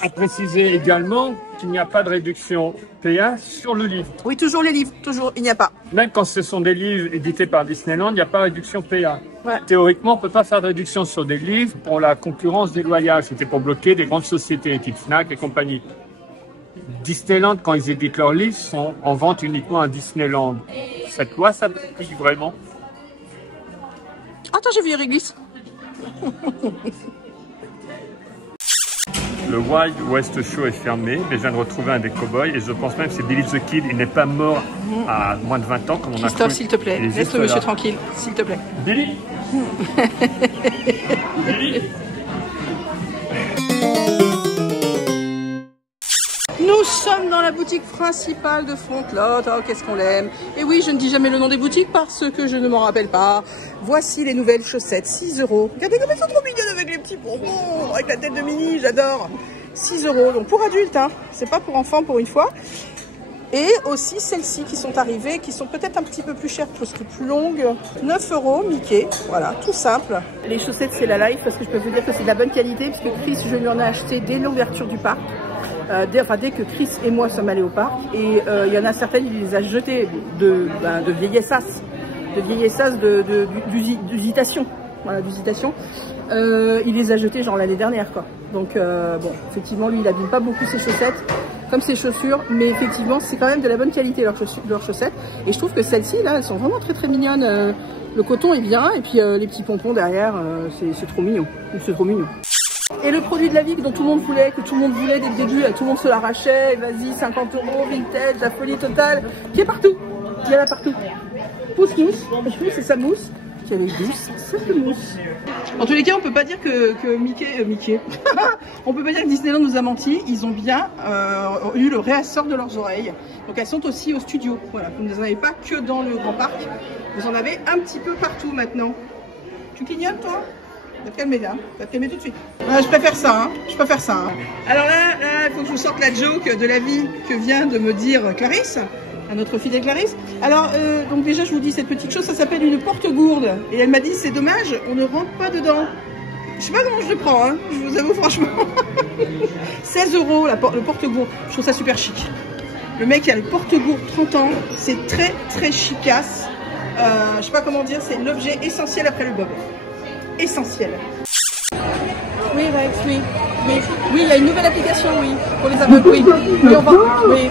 À préciser également qu'il n'y a pas de réduction PA sur le livre. Oui, toujours les livres. Toujours, il n'y a pas. Même quand ce sont des livres édités par Disneyland, il n'y a pas de réduction PA. Ouais. Théoriquement, on ne peut pas faire de réduction sur des livres pour la concurrence déloyale. C'était pour bloquer des grandes sociétés, type Fnac et compagnie. Disneyland, quand ils éditent leurs livres, sont en vente uniquement à Disneyland. Cette loi s'applique vraiment. Attends, j'ai vu Eric Glisse. Le Wild West Show est fermé, mais je viens de retrouver un des cowboys et je pense même que c'est Billy the Kid. Il n'est pas mort à moins de 20 ans comme on a cru. Christophe, s'il te plaît, laisse le monsieur tranquille, s'il te plaît. Billy. Billy. Nous sommes dans la boutique principale de Frontlot. Oh, qu'est-ce qu'on l'aime. Et oui, je ne dis jamais le nom des boutiques parce que je ne m'en rappelle pas. Voici les nouvelles chaussettes, 6 €. Regardez comme elles sont trop mignonnes avec les petits pompons, avec la tête de Minnie, j'adore. 6 €, donc pour adultes, hein. C'est pas pour enfants pour une fois. Et aussi celles-ci qui sont arrivées, qui sont peut-être un petit peu plus chères parce que plus longues. 9 € Mickey, voilà, tout simple. Les chaussettes, c'est la life parce que je peux vous dire que c'est de la bonne qualité parce que Chris, je lui en ai acheté dès l'ouverture du parc. Dès que Chris et moi sommes allés au parc, et il y en a certaines, il les a jetées de vieillessasse, d'usitation, voilà, d'usitation. Il les a jetées genre l'année dernière, quoi. Donc bon, effectivement, lui, il abîme pas beaucoup ses chaussettes, comme ses chaussures, mais effectivement, c'est quand même de la bonne qualité leurs chaussettes. Et je trouve que celles-ci, là, elles sont vraiment très très mignonnes. Le coton est bien, et puis les petits pompons derrière, c'est trop mignon. C'est trop mignon. Et le produit de la vie dont tout le monde voulait, que tout le monde voulait dès le début, tout le monde se l'arrachait, vas-y, 50 €, vintage, la folie totale, qui est partout, il y en a partout. Pousse-mousse, c'est sa mousse, qui est douce, c'est mousse. En tous les cas, on peut pas dire que Mickey, on peut pas dire que Disneyland nous a menti, ils ont bien eu le réassort de leurs oreilles. Donc elles sont aussi au studio, voilà, vous ne les avez pas que dans le grand parc, vous en avez un petit peu partout maintenant. Tu clignotes toi? Va te calmer là, va te calmer tout de suite. Ouais, je préfère ça, hein. Je préfère ça. Hein. Alors là, il faut que je vous sorte la joke de la vie que vient de me dire Clarisse, à notre fidèle Clarisse. Alors, donc déjà, je vous dis cette petite chose, ça s'appelle une porte-gourde. Et elle m'a dit, c'est dommage, on ne rentre pas dedans. Je sais pas comment je le prends, hein. Je vous avoue franchement. 16 € le porte-gourde. Je trouve ça super chic. Le mec qui a le porte-gourde 30 ans, c'est très très chicasse. Je sais pas comment dire, c'est l'objet essentiel après le bob. Essentiel. Oui, Rex, oui. Oui, il y a une nouvelle application, oui, pour les aveugles, oui. Oui, on va. Oui.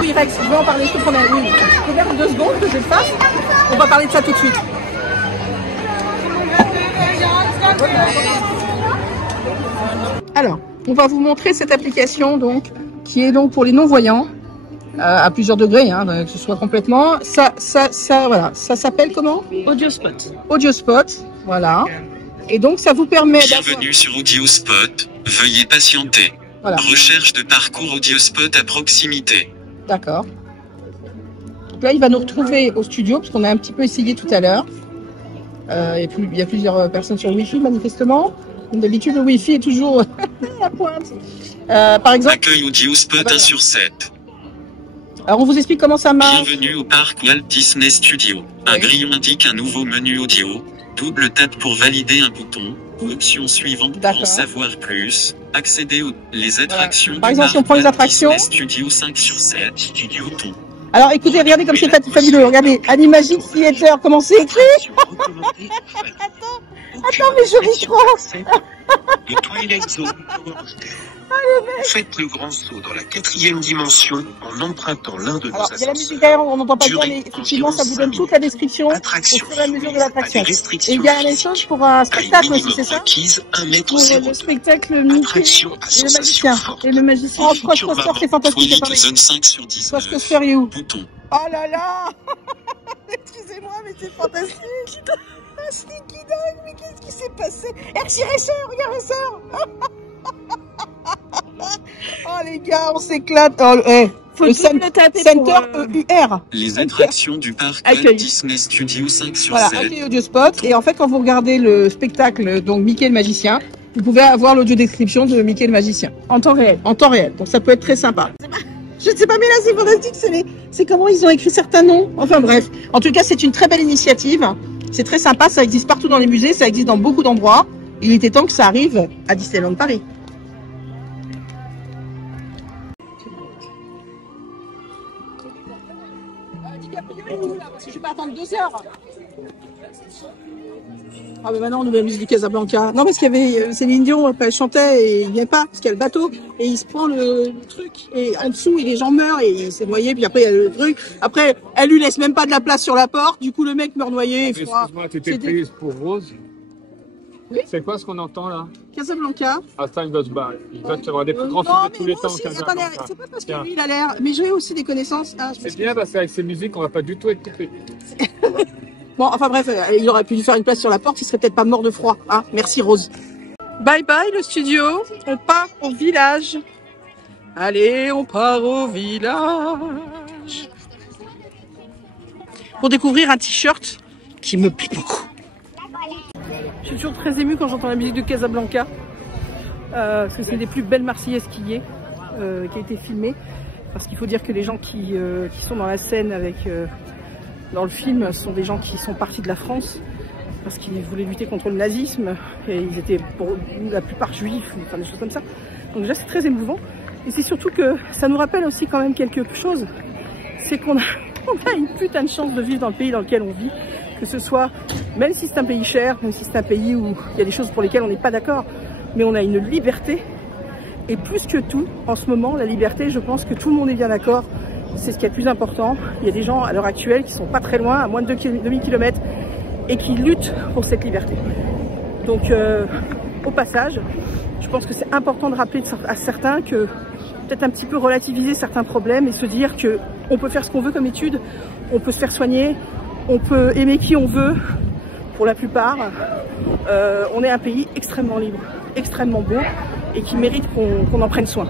Oui, Rex, je vais en parler, je te promets. Oui. Regarde 2 secondes que je le fasse. On va parler de ça tout de suite. Alors, on va vous montrer cette application, donc, qui est donc pour les non-voyants. À plusieurs degrés, hein, que ce soit complètement. Ça, voilà. Ça s'appelle comment? Audiospot. Audiospot, voilà. Et donc, ça vous permet. Bienvenue sur Audiospot. Veuillez patienter. Voilà. Recherche de parcours Audiospot à proximité. D'accord. Donc là, il va nous retrouver au studio, parce qu'on a un petit peu essayé tout à l'heure. Il y a plusieurs personnes sur le Wi-Fi, manifestement. Comme d'habitude, le Wi-Fi est toujours à pointe. Par exemple. Accueil Audiospot 1 sur 7. Alors on vous explique comment ça marche. Bienvenue au parc Walt Disney Studio. Un grillon indique un nouveau menu audio. Double tape pour valider un bouton. Option suivante pour en savoir plus. Accéder aux attractions. Par exemple, si on prend les attractions. Studio 5 sur 7. Studio Ton. Alors écoutez, regardez comme c'est fabuleux. Regardez, Animagic Theater, comment c'est écrit. Attends, mais je crois. Le Twilight Zone. Faites le grand saut dans la 4e dimension en empruntant l'un de nos ascenseurs. Il y a la musique derrière, on n'entend pas bien, mais effectivement, ça vous donne toute la description au fur et à mesure de l'attraction. Et il y a la même chose pour un spectacle aussi, c'est ça? Pour le spectacle Mickey et le magicien. Et le magicien, oh, Cross-Coaster, c'est fantastique. Attendez. Cross-Coaster, il est où? Oh là là. Excusez-moi, mais c'est fantastique. Sneaky Dog, mais qu'est-ce qui s'est passé? Hershey Racer, regarde Racer. Oh les gars, on s'éclate. Oh, le Center EUR. Les attractions du parc Walt Disney Studio 5 sur 7. Voilà, accueil Audiospot. Et en fait, quand vous regardez le spectacle, donc Mickey le magicien, vous pouvez avoir l'audio description de Mickey le magicien. En temps réel. En temps réel. Donc ça peut être très sympa. Je ne sais pas, mais là c'est fantastique. C'est comment ils ont écrit certains noms. Enfin bref. En tout cas, c'est une très belle initiative. C'est très sympa. Ça existe partout dans les musées. Ça existe dans beaucoup d'endroits. Il était temps que ça arrive à Disneyland Paris. Parce que je vais pas attendre 2 heures. Ah mais maintenant on ouvre la musique du Casablanca. Non parce qu'il y avait Céline Dion, après elle chantait et il vient pas parce qu'il y a le bateau et il se prend le truc et en dessous et les gens meurent et il s'est noyé puis après il y a le truc. Après elle lui laisse même pas de la place sur la porte. Du coup le mec meurt noyé. Excuse-moi, t'étais prise pour Rose? Oui. C'est quoi ce qu'on entend là? Casablanca. Attends, il doit se barrer. Il doit te avoir des plus grands films de tous les temps. C'est pas parce que lui il a l'air. Mais j'ai aussi des connaissances. Ah, c'est bien parce qu'avec ces musiques, on va pas du tout être coupé. Bon, enfin bref, il aurait pu lui faire une place sur la porte, il serait peut-être pas mort de froid. Hein. Merci Rose. Bye bye le studio. On part au village. Allez, on part au village. Pour découvrir un t-shirt qui me plaît beaucoup. Je suis toujours très émue quand j'entends la musique de Casablanca. Parce que c'est une des plus belles Marseillaises qui a été filmée. Parce qu'il faut dire que les gens qui sont dans la scène dans le film sont des gens qui sont partis de la France. Parce qu'ils voulaient lutter contre le nazisme. Et ils étaient pour la plupart juifs, enfin des choses comme ça. Donc déjà c'est très émouvant. Et c'est surtout que ça nous rappelle aussi quand même quelque chose. C'est qu'on a une putain de chance de vivre dans le pays dans lequel on vit. Que ce soit, même si c'est un pays cher, même si c'est un pays où il y a des choses pour lesquelles on n'est pas d'accord, mais on a une liberté. Et plus que tout, en ce moment, la liberté, je pense que tout le monde est bien d'accord. C'est ce qui est le plus important. Il y a des gens à l'heure actuelle qui sont pas très loin, à moins de 2000 km, et qui luttent pour cette liberté. Donc, au passage, je pense que c'est important de rappeler à certains que peut-être un petit peu relativiser certains problèmes et se dire que on peut faire ce qu'on veut comme étude, on peut se faire soigner, on peut aimer qui on veut, pour la plupart. On est un pays extrêmement libre, extrêmement beau et qui mérite qu'on en prenne soin.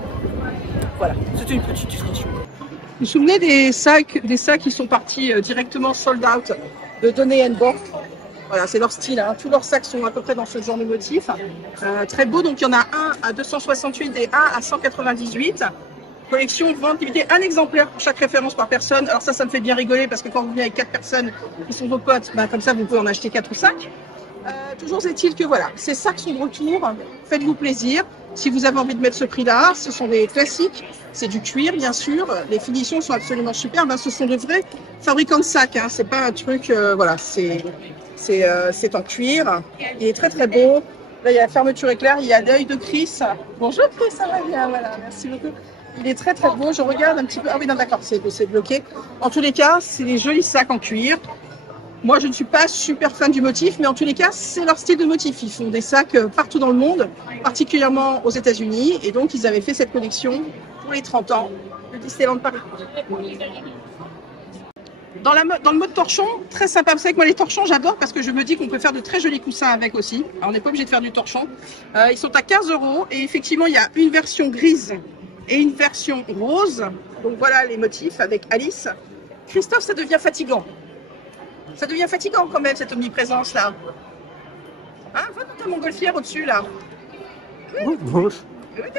Voilà, c'était une petite discussion. Vous vous souvenez des sacs qui sont partis directement sold out de Donner & Bork? Voilà, c'est leur style, hein. Tous leurs sacs sont à peu près dans ce genre de motif. Très beau, donc il y en a un à 268 et un à 198. Collection, vente limitée, un exemplaire pour chaque référence par personne. Alors ça me fait bien rigoler parce que quand vous venez avec 4 personnes qui sont vos potes, bah, comme ça vous pouvez en acheter 4 ou 5. Toujours est-il que voilà, ces sacs sont de retour, faites-vous plaisir. Si vous avez envie de mettre ce prix-là, ce sont des classiques, c'est du cuir bien sûr, les finitions sont absolument superbes, hein. Ce sont de vrais fabricants de sacs, hein. C'est pas un truc, voilà, c'est en cuir, il est très très beau. Là il y a la fermeture éclair, il y a l'œil de Chris. Bonjour Chris, ça va bien, voilà, merci beaucoup. Il est très très beau, je regarde un petit peu, ah oui non d'accord, c'est bloqué. En tous les cas, c'est des jolis sacs en cuir. Moi, je ne suis pas super fan du motif, mais en tous les cas, c'est leur style de motif. Ils font des sacs partout dans le monde, particulièrement aux États-Unis. Et donc, ils avaient fait cette collection pour les 30 ans de Disneyland Paris. Dans le mode torchon, très sympa. Vous savez que moi, les torchons, j'adore parce que je me dis qu'on peut faire de très jolis coussins avec aussi. Alors, on n'est pas obligé de faire du torchon. Ils sont à 15 € et effectivement, il y a une version grise et une version rose. Donc, voilà les motifs avec Alice. Christophe, ça devient fatigant. Ça devient fatigant quand même, cette omniprésence là. Hein, va dans ta montgolfière au-dessus là. Oui.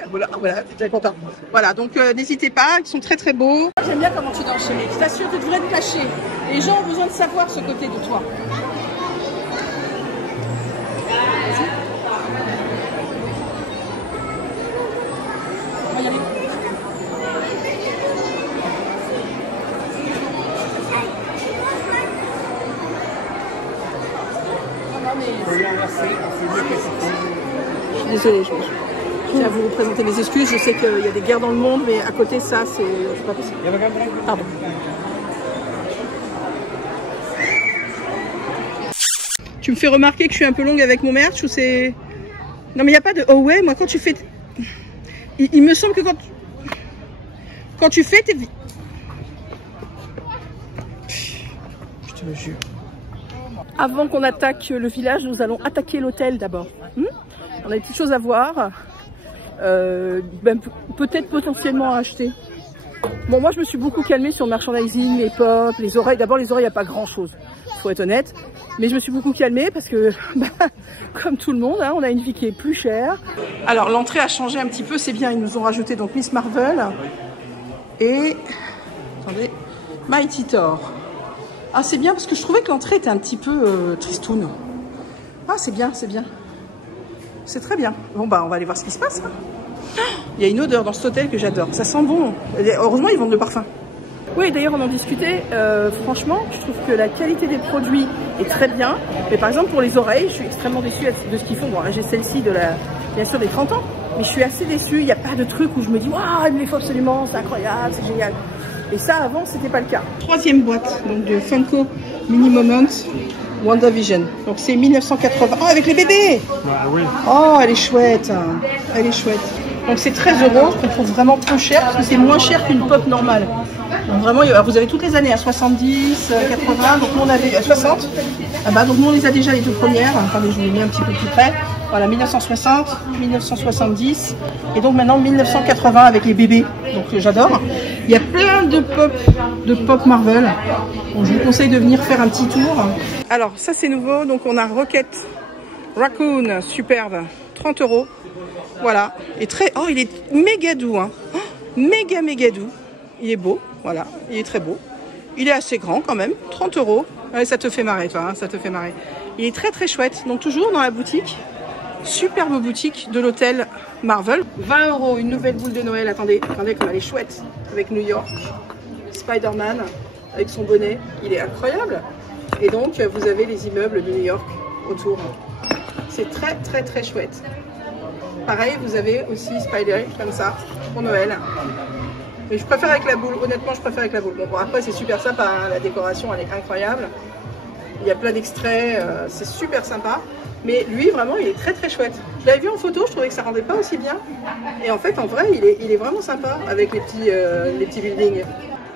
Voilà, t'es très content. Voilà, donc n'hésitez pas, ils sont très très beaux. J'aime bien comment tu danses, mais je t'assure, tu devrais te cacher. Les gens ont besoin de savoir ce côté de toi. Vas-y. On va y aller. Je suis désolée, je tiens à vous présenter mes excuses. Je sais qu'il y a des guerres dans le monde, mais à côté ça, c'est pas possible. Pardon. Tu me fais remarquer que je suis un peu longue avec mon merch ou c'est... Non mais il n'y a pas de... Oh ouais, moi quand tu fais... Il me semble que quand tu fais tes... Je te le jure. Avant qu'on attaque le village, nous allons attaquer l'hôtel d'abord. On a des petites choses à voir, peut-être potentiellement à acheter. Bon, moi je me suis beaucoup calmée sur le merchandising, les pop, les oreilles. D'abord les oreilles, il n'y a pas grand chose, faut être honnête. Mais je me suis beaucoup calmée parce que, comme tout le monde, hein, on a une vie qui est plus chère. Alors l'entrée a changé un petit peu, c'est bien, ils nous ont rajouté donc Miss Marvel et, attendez, Mighty Thor. Ah, c'est bien parce que je trouvais que l'entrée était un petit peu tristoune. Ah, c'est bien, c'est bien. C'est très bien. Bon, bah, on va aller voir ce qui se passe. Il y a une odeur dans cet hôtel que j'adore. Ça sent bon. Heureusement, ils vendent le parfum. Oui, d'ailleurs, on en discutait. Franchement, je trouve que la qualité des produits est très bien. Mais par exemple, pour les oreilles, je suis extrêmement déçue de ce qu'ils font. Bon, là, j'ai celle-ci bien sûr, des 30 ans. Mais je suis assez déçue. Il n'y a pas de truc où je me dis, waouh, il me les faut absolument, c'est incroyable, c'est génial. Et ça, avant, c'était pas le cas. Troisième boîte, donc de Funko Mini Moments. WandaVision. Donc c'est 1980. Oh, avec les bébés. Ah, oui. Oh, elle est chouette. Elle est chouette. Donc c'est 13 €, qu'on trouve vraiment peu cher, parce que c'est moins cher qu'une pop normale. Donc vraiment, vous avez toutes les années, à 70, 80, donc nous on avait 60. Ah bah, donc nous on les a déjà les deux premières. Attendez, je vous les mets un petit peu plus près. Voilà, 1960, 1970, et donc maintenant 1980 avec les bébés. Donc j'adore. Il y a plein de pop Marvel. Donc, je vous conseille de venir faire un petit tour. Alors ça c'est nouveau, donc on a Rocket Raccoon, superbe, 30 €. Voilà, et très... Oh, il est méga doux, hein. Oh, méga doux. Il est beau, voilà, il est très beau. Il est assez grand quand même, 30 €. Ouais, ça te fait marrer, toi, hein, ça te fait marrer. Il est très chouette, donc toujours dans la boutique, superbe boutique de l'hôtel Marvel. 20 €, une nouvelle boule de Noël, attendez comme elle est chouette, avec New York, Spider-Man, avec son bonnet, il est incroyable. Et donc, vous avez les immeubles de New York autour. C'est très chouette. Pareil, vous avez aussi Spider comme ça pour Noël. Mais je préfère avec la boule, honnêtement, je préfère avec la boule. Bon, après, c'est super sympa, hein, la décoration, elle est incroyable. Il y a plein d'extraits, c'est super sympa. Mais lui, vraiment, il est très chouette. Je l'avais vu en photo, je trouvais que ça rendait pas aussi bien. Et en fait, en vrai, il est vraiment sympa avec les petits buildings.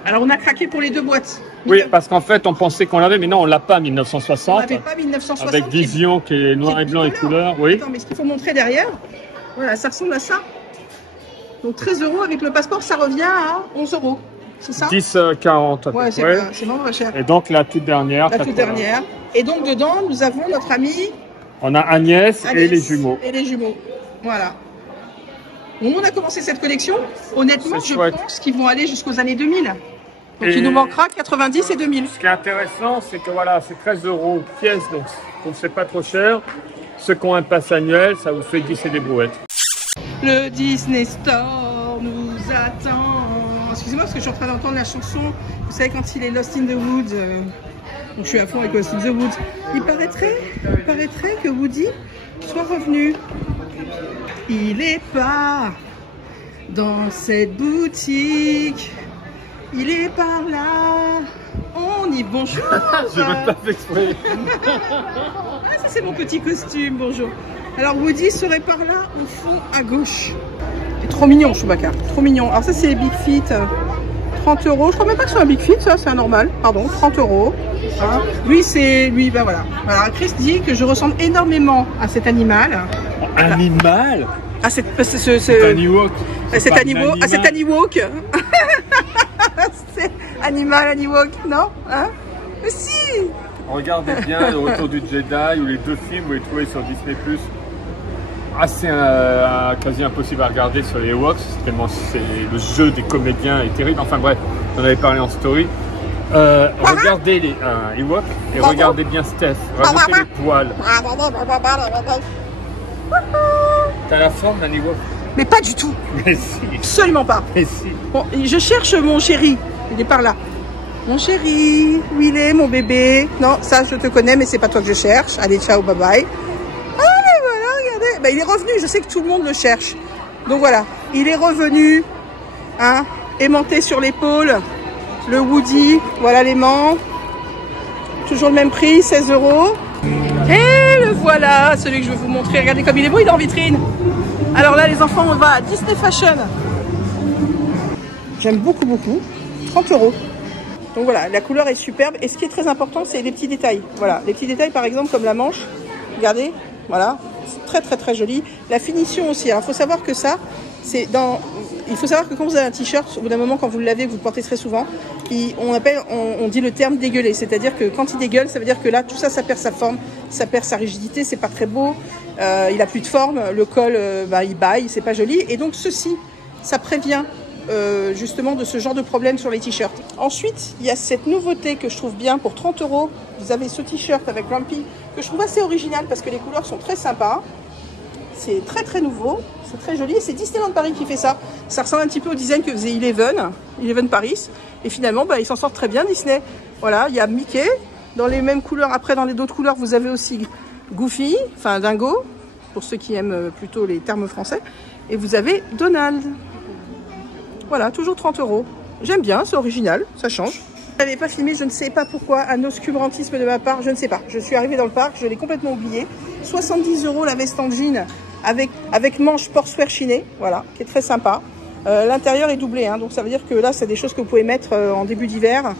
Alors, on a craqué pour les deux boîtes. Oui, parce qu'en fait, on pensait qu'on l'avait, mais non, on l'a pas 1960. On l'avait pas 1960. Avec Vision qui est noir et blanc et couleur. Oui. Attends, mais ce qu'il faut montrer derrière, voilà, ça ressemble à ça. Donc 13 € avec le passeport, ça revient à 11 €. C'est ça? 10,40 €. Ouais, c'est vraiment pas cher. Et donc la toute dernière. La toute dernière. Et donc dedans, nous avons notre amie. On a Agnès et les jumeaux. Et les jumeaux. Voilà. Donc on a commencé cette collection. Honnêtement, je pense qu'ils vont aller jusqu'aux années 2000. Donc il nous manquera 90 et 2000. Ce qui est intéressant, c'est que voilà, c'est 13 € pièce, donc c'est pas trop cher. Ceux qui ont un pass annuel, ça vous fait glisser des brouettes. Le Disney Store nous attend. Excusez-moi parce que je suis en train d'entendre la chanson. Vous savez quand il est Lost in the Woods. Donc je suis à fond avec Lost in the Woods. Il paraîtrait que Woody soit revenu. Il est pas dans cette boutique. Il est par là. On y bonjour. Je me tape exprès. Ah, ça c'est mon petit costume, bonjour. Alors Woody serait par là, au fond, à gauche. C'est trop mignon, Chewbacca, trop mignon. Alors ça c'est les Big Feet, 30 €. Je crois même pas que c'est un Big Feet, ça c'est un normal, pardon, 30 €. Hein. Lui, ben voilà. Alors Chris dit que je ressemble énormément à cet animal. Animal? À c'est un Ewok. C'est un Ewok. C'est animal, un Ewok, non hein? Mais si. Regardez bien Le Retour du Jedi ou les deux films, vous les trouvez sur Disney+. Assez quasi impossible à regarder sur les Ewoks, tellement le jeu des comédiens est terrible. Enfin bref, on avait parlé en story. Regardez les Ewoks et regardez bien Steph. Rajoutez les poils. T'as la forme d'un Ewok? Mais pas du tout. Mais si. Absolument pas. Mais si. Bon, je cherche mon chéri. Il est par là. Mon chéri, où il est, mon bébé? Non, ça je te connais, mais c'est pas toi que je cherche. Allez, ciao, bye bye. Ah, mais voilà, regardez. Ben, il est revenu, je sais que tout le monde le cherche. Donc voilà, il est revenu, hein, aimanté sur l'épaule. Le Woody, voilà l'aimant. Toujours le même prix, 16 €. Et le voilà, celui que je vais vous montrer. Regardez comme il est beau, il est en vitrine. Alors là, les enfants, on va à Disney Fashion. J'aime beaucoup, 30 €. Donc voilà, la couleur est superbe. Et ce qui est très important, c'est les petits détails. Voilà, les petits détails, par exemple, comme la manche. Regardez, voilà, c'est très joli. La finition aussi. Alors, il faut savoir que ça, c'est dans... Il faut savoir que quand vous avez un t-shirt, au bout d'un moment, quand vous le lavez, vous le portez très souvent, on dit le terme dégueuler. C'est-à-dire que quand il dégueule, ça veut dire que là, tout ça, ça perd sa forme, ça perd sa rigidité, c'est pas très beau, il a plus de forme, le col, il baille, c'est pas joli. Et donc ceci, ça prévient justement de ce genre de problème sur les t-shirts. Ensuite, il y a cette nouveauté que je trouve bien pour 30 €. Vous avez ce t-shirt avec Grumpy que je trouve assez original parce que les couleurs sont très sympas. C'est très nouveau, c'est très joli. C'est Disneyland Paris qui fait ça. Ça ressemble un petit peu au design que faisait Eleven Paris. Et finalement, ils s'en sortent très bien, Disney. Voilà, il y a Mickey dans les mêmes couleurs. Après, dans les d'autres couleurs, vous avez aussi Goofy, enfin Dingo, pour ceux qui aiment plutôt les termes français. Et vous avez Donald. Voilà, toujours 30 €. J'aime bien, c'est original, ça change. Je n'avais pas filmé, je ne sais pas pourquoi, un oscurantisme de ma part, je ne sais pas. Je suis arrivée dans le parc, je l'ai complètement oublié. 70 € la veste en jean avec manche sportswear chiné, voilà, qui est très sympa. L'intérieur est doublé, hein, donc ça veut dire que là, c'est des choses que vous pouvez mettre en début d'hiver.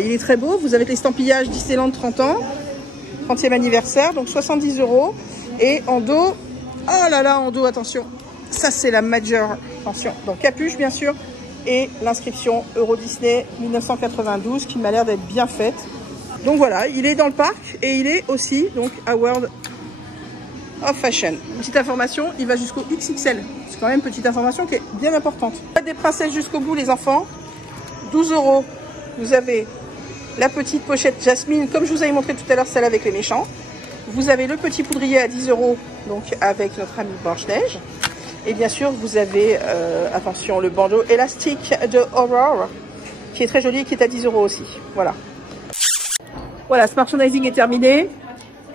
Il est très beau, vous avez l'estampillage Disneyland 30 ans, 30e anniversaire, donc 70 €. Et en dos, oh là là, en dos, attention, ça c'est la Major, attention, donc capuche bien sûr. Et l'inscription Euro Disney 1992 qui m'a l'air d'être bien faite. Donc voilà, il est dans le parc et il est aussi donc à World of Fashion. Petite information, il va jusqu'au XXL. C'est quand même une petite information qui est bien importante. Des princesses jusqu'au bout les enfants. 12 €. Vous avez la petite pochette Jasmine, comme je vous avais montré tout à l'heure, celle avec les méchants. Vous avez le petit poudrier à 10 €, donc avec notre amie Blanche-Neige. Et bien sûr, vous avez, attention, le bandeau élastique de Aurore, qui est très joli et qui est à 10 € aussi. Voilà. Voilà, ce merchandising est terminé.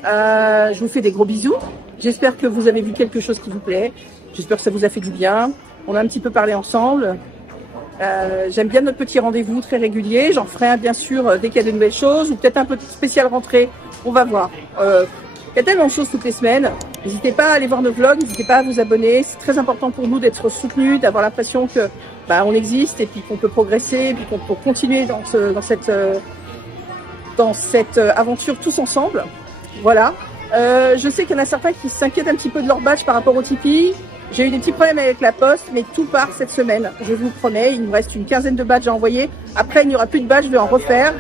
Je vous fais des gros bisous. J'espère que vous avez vu quelque chose qui vous plaît. J'espère que ça vous a fait du bien. On a un petit peu parlé ensemble. J'aime bien notre petit rendez-vous très régulier. J'en ferai un, bien sûr, dès qu'il y a de nouvelles choses. Ou peut-être un petit spécial rentrée. On va voir. Il y a tellement de choses toutes les semaines. N'hésitez pas à aller voir nos vlogs, n'hésitez pas à vous abonner. C'est très important pour nous d'être soutenus, d'avoir l'impression que on existe et puis qu'on peut progresser, et puis qu'on peut continuer dans cette aventure tous ensemble. Voilà. Je sais qu'il y en a certains qui s'inquiètent un petit peu de leur badge par rapport au Tipeee. J'ai eu des petits problèmes avec la poste, mais tout part cette semaine. Je vous le promets, il nous reste une quinzaine de badges à envoyer. Après, il n'y aura plus de badges, je vais en refaire.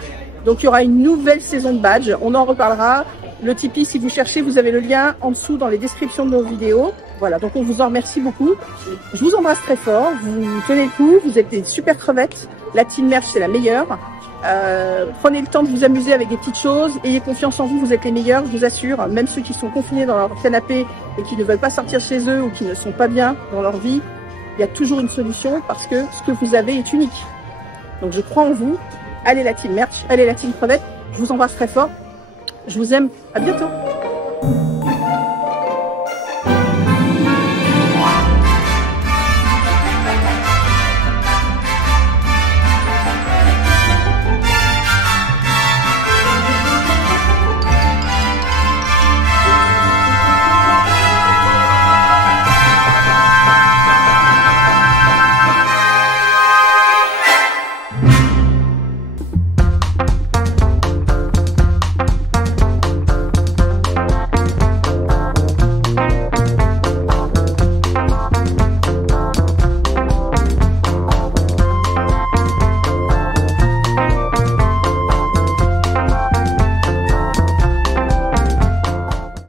Donc, il y aura une nouvelle saison de badges. On en reparlera. Le Tipeee, si vous cherchez, vous avez le lien en dessous dans les descriptions de nos vidéos. Voilà, donc on vous en remercie beaucoup. Je vous embrasse très fort. Vous tenez le coup, vous êtes des super crevettes. La team merch, c'est la meilleure. Prenez le temps de vous amuser avec des petites choses. Ayez confiance en vous, vous êtes les meilleurs, je vous assure. Même ceux qui sont confinés dans leur canapé et qui ne veulent pas sortir chez eux ou qui ne sont pas bien dans leur vie, il y a toujours une solution parce que ce que vous avez est unique. Donc je crois en vous. Allez la team merch, allez la team crevette. Je vous embrasse très fort. Je vous aime. À bientôt.